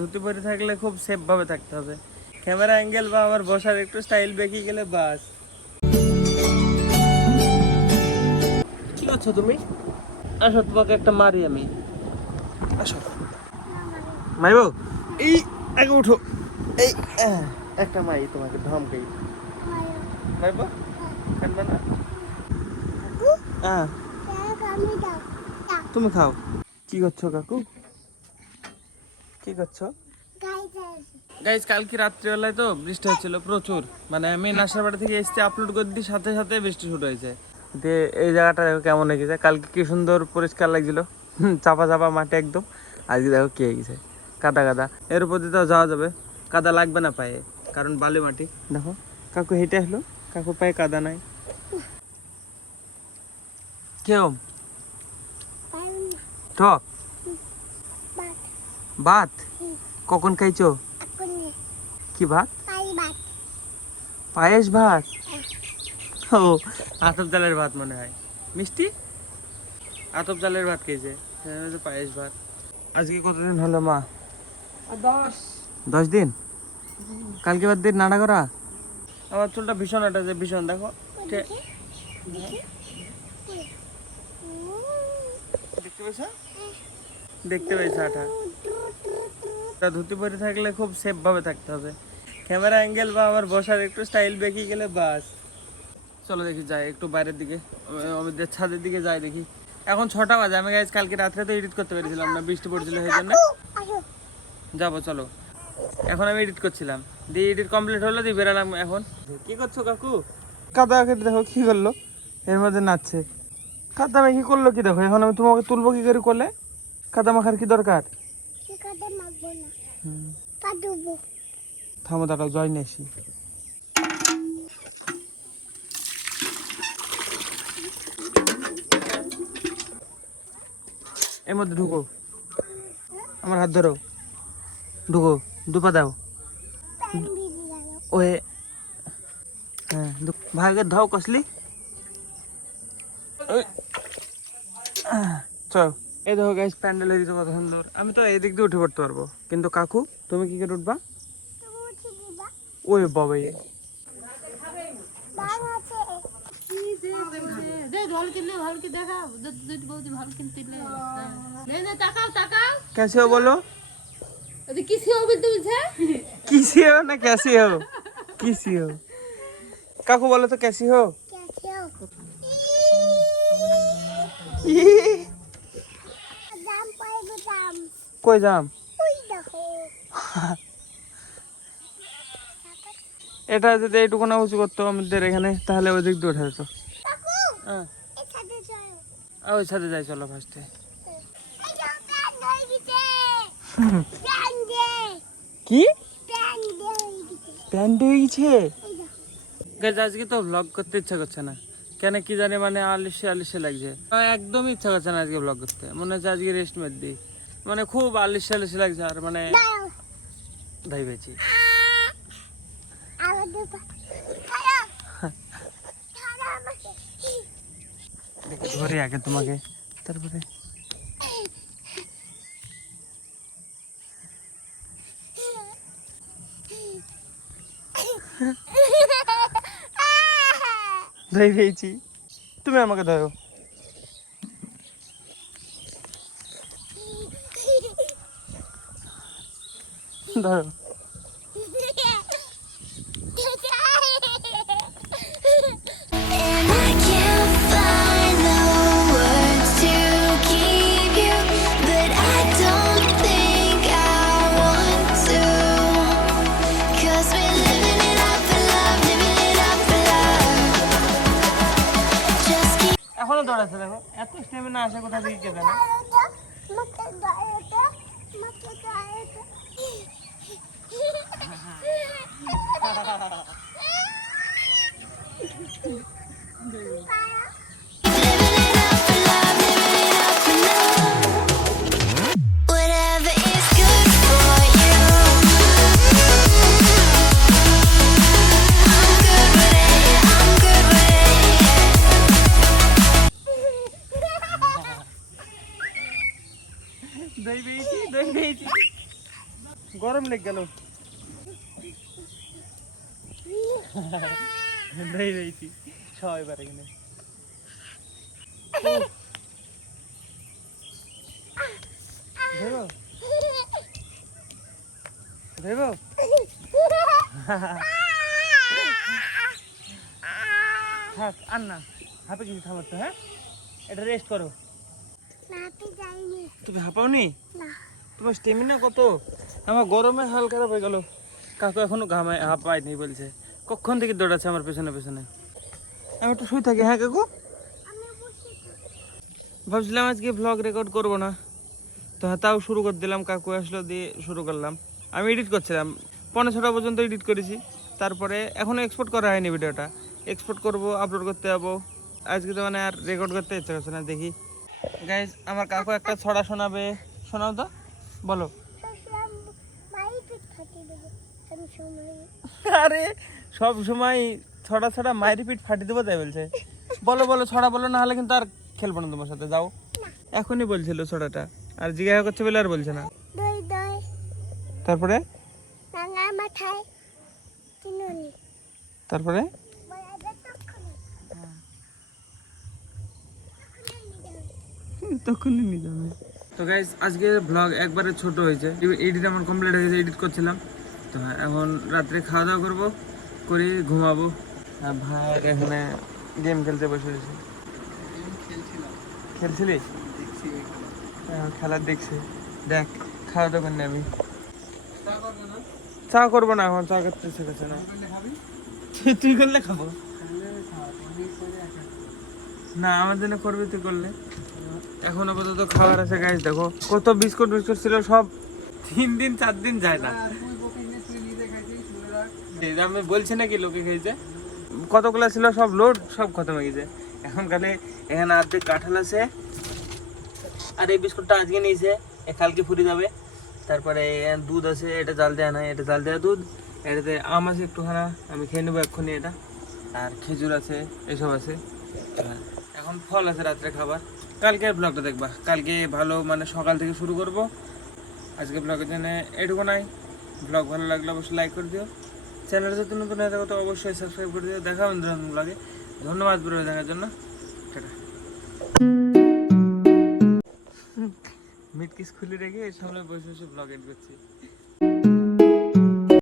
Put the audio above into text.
ধুতি পরে থাকলে খুব সেফ ভাবে থাকতে হবে। ক্যামেরা অ্যাঙ্গেল বা আমার বসার একটু স্টাইল বেঁকে গেলে বাস। কি করছো তুমি? আসো, তোমাকে একটা মারি আমি। আসো, মারিব। এই আগে উঠো। এই একটা মারি তোমাকে, ধমকাই। মারিব, কাটবে না। তুমি খাও। কি করছো কাকু? কি করছো? গাইজ কালকে রাত্রিবেলায় তো বৃষ্টি হচ্ছিল প্রচুর, মানে আমি নাসার বাড়ি থেকে এসে আপলোড করে দিই, সাথে সাথে বৃষ্টি শুরু হয়েছে। দিয়ে এই জায়গাটা দেখো কেমন হয়ে গেছে। কালকে কি সুন্দর পরিষ্কার লাগছিল, চাপা চাপা মাঠে একদম। আজকে দেখো কি হয়ে গেছে, কাদা কাদা। এর উপর দিয়ে যাওয়া যাবে, কাদা লাগবে না পায়ে, কারণ বালি মাটি। দেখো কাকু হেঁটে আসলো, কাকুর পায়ে কাদা নাই। কেউ টক ভাত কখন খাইছো? কি ভাত? পায়েস ভাত। ও, আতপ চালের ভাত মনে হয়, মিষ্টি আতপ চালের ভাত খেয়েছে, পায়েস ভাত। আজকে কতদিন হলো মা? 10 দিন। কালকে বাদ দিন নাড়া করা। আমার চুলটা ভীষণ আটাছে, ভীষণ। দেখো দেখতে পেয়েছ, দেখতে পেয়েছ আঠা। ধুতি পরে থাকলে খুব সেফ ভাবে থাকতে হবে। ক্যামেরা অ্যাঙ্গেল বা আমার বসার একটু স্টাইল বেঁকে গেলে বাস। চলো দেখি যাই একটু বাইরের দিকে, আমাদের ছাদের দিকে যাই দেখি। এখন 6টা বাজে। আমি গাইজ কালকে রাত্রে তো এডিট করতে পেরেছিলাম না, বৃষ্টি পড়ছিল সেই জন্য। যাবো চলো, এখন আমি এডিট করছিলাম, দিয়ে এডিট কমপ্লিট হলো, দিয়ে বেরালাম এখন। কি করছো কাকু? কাদা কেটে দেখো কি করলো, এর মধ্যে নাচছে। কাদা মেখে করলো কি দেখো। এখন আমি তোমাকে তুলবো কি করে করলে? কাদা মাখার কি দরকার? থামো দাঁড়াও, জয় নিয়ে আসি। এর মধ্যে ঢুকো, আমার হাত ধরো, ঢুকো, দুপা দাও। ওয়ে হ্যাঁ, ভাগে ধাও কসলি। চল, এই দেখো গাইস, প্যান্ডেল হয়ে গেছে কত সুন্দর। আমি তো এই দিক দিয়ে উঠে পড়তে পারবো, কিন্তু কাকু তুমি কি করে উঠবা? ওই বাবা, कैसे हो बोलो? किसी हो भी तुझे किसी हो ना कैसी हो? किसी हो काकू बोलो तो कैसी हो? कोई जाम এটা যদি এইটুকু না উঁচু করতো আমাদের এখানে, তাহলে ওই দিক দিয়ে উঠে যেত। ওই ছাদে যাই, চলো ফার্স্টে। কি প্যান্ট হয়ে গেছে? আজকে তো ব্লগ করতে ইচ্ছা করছে না, কেন কি জানি, মানে আলিশে আলিশে লাগছে। একদমই ইচ্ছা করছে না আজকে ব্লগ করতে, মনে হচ্ছে আজকে রেস্ট মেট দিই, মানে খুব আলিশে আলিশে লাগছে। আর মানে ধাই পেয়েছি। ধরে আগে তোমাকে, তারপরে ধরে পেয়েছি, তুমি আমাকে ধরো। ধরো, এখনো দৌড়াচ্ছে। দেখো এত স্টেমিনা আসে কোথা থেকে কে জানে। দই পেয়েছি, দই পেয়েছি। গরম লেগে গেল नहीं रही थी সবাই পারে কিনে দেবো দেবো থাক আর না হাঁপে কিছু থামাতে হ্যাঁ এটা রেস্ট করো তুমি হাঁপাওনি তোমার স্টেমিনা কত আমার গরমে হাল খারাপ হয়ে গেল কাকু এখনো ঘামায় হাঁপায়নি বলছে কখন থেকে দৌড়াচ্ছে আমার পেছনে পেছনে আমি একটু শুয়ে থাকি হ্যাঁ কাকু ভাবছিলাম আজকে ভ্লগ রেকর্ড করবো না তো হ্যাঁ তাও শুরু করে দিলাম কাকু আসলো দিয়ে শুরু করলাম আমি এডিট করছিলাম 5:30 পর্যন্ত এডিট করেছি তারপরে এখনও এক্সপোর্ট করা হয়নি ভিডিওটা এক্সপোর্ট করব আপলোড করতে যাবো আজকে তো মানে আর রেকর্ড করতে ইচ্ছা করছে না দেখি গাইজ আমার কাকু একটা ছড়া শোনাবে শোনাও তো বলো আরে সব সময় ছড়া ছড়া মায়ের পিঠ ফাটিয়ে দেবো তাই বলছে বলো বলো ছড়া বলো না হলে কিন্তু আর খেলবো না তোমার সাথে যাও এখনই বলছিল ছড়াটা আর জিজ্ঞাসা করছে বলে আর বলছে না তারপরে তারপরে তখনই নিয়ে যাবে তো গাইজ আজকে ব্লগ একবারে ছোট হয়েছে এডিট আমার কমপ্লিট হয়েছে এডিট করছিলাম তো এখন রাত্রে খাওয়া দাওয়া করবো করে ঘুমাবো আর ভাই এখানে গেম খেলতে বসে রয়েছে খেলছিলি খেলা দেখছি দেখ খাওয়া দাওয়া করিনি আমি চা করবো না এখন চা করতে শিখেছে না তুই করলে খাবো না আমার জন্য করবি তুই করলে এখন আপাতত খাবার আছে গাইস দেখো কত বিস্কুট বিস্কুট ছিল সব 3 দিন 4 দিন যায় না আমি বলছি নাকি লোকে খেয়েছে কতগুলা ছিল সব লোড সব খতম হয়ে গেছে এখন কালে এখানে অর্ধেক কাঁঠাল আছে আর এই বিস্কুটটা আজকে নিয়েছে কালকে ফুরে যাবে তারপরে দুধ আছে এটা জাল দেওয়া নাই এটা জাল দেওয়া দুধ এটাতে আম আছে একটুখানা আমি খেয়ে নেবো এক্ষুনি এটা আর খেজুর আছে এসব আছে এখন ফল আছে রাত্রে খাবার কালকের ব্লগটা দেখবা কালকে ভালো মানে সকাল থেকে শুরু করব আজকে ব্লগের জন্য এটুকু নাই ব্লগ ভালো লাগলে অবশ্যই লাইক করে দিও চ্যানেলটা যদি নতুন হয়ে থাকো তো অবশ্যই সাবস্ক্রাইব করে দিও দেখা বন্ধুরা নতুন ব্লগে ধন্যবাদ পুরো দেখার জন্য টাটা মিট কিস খুলে রেখে সামনে বসে বসে ব্লগ এড করছি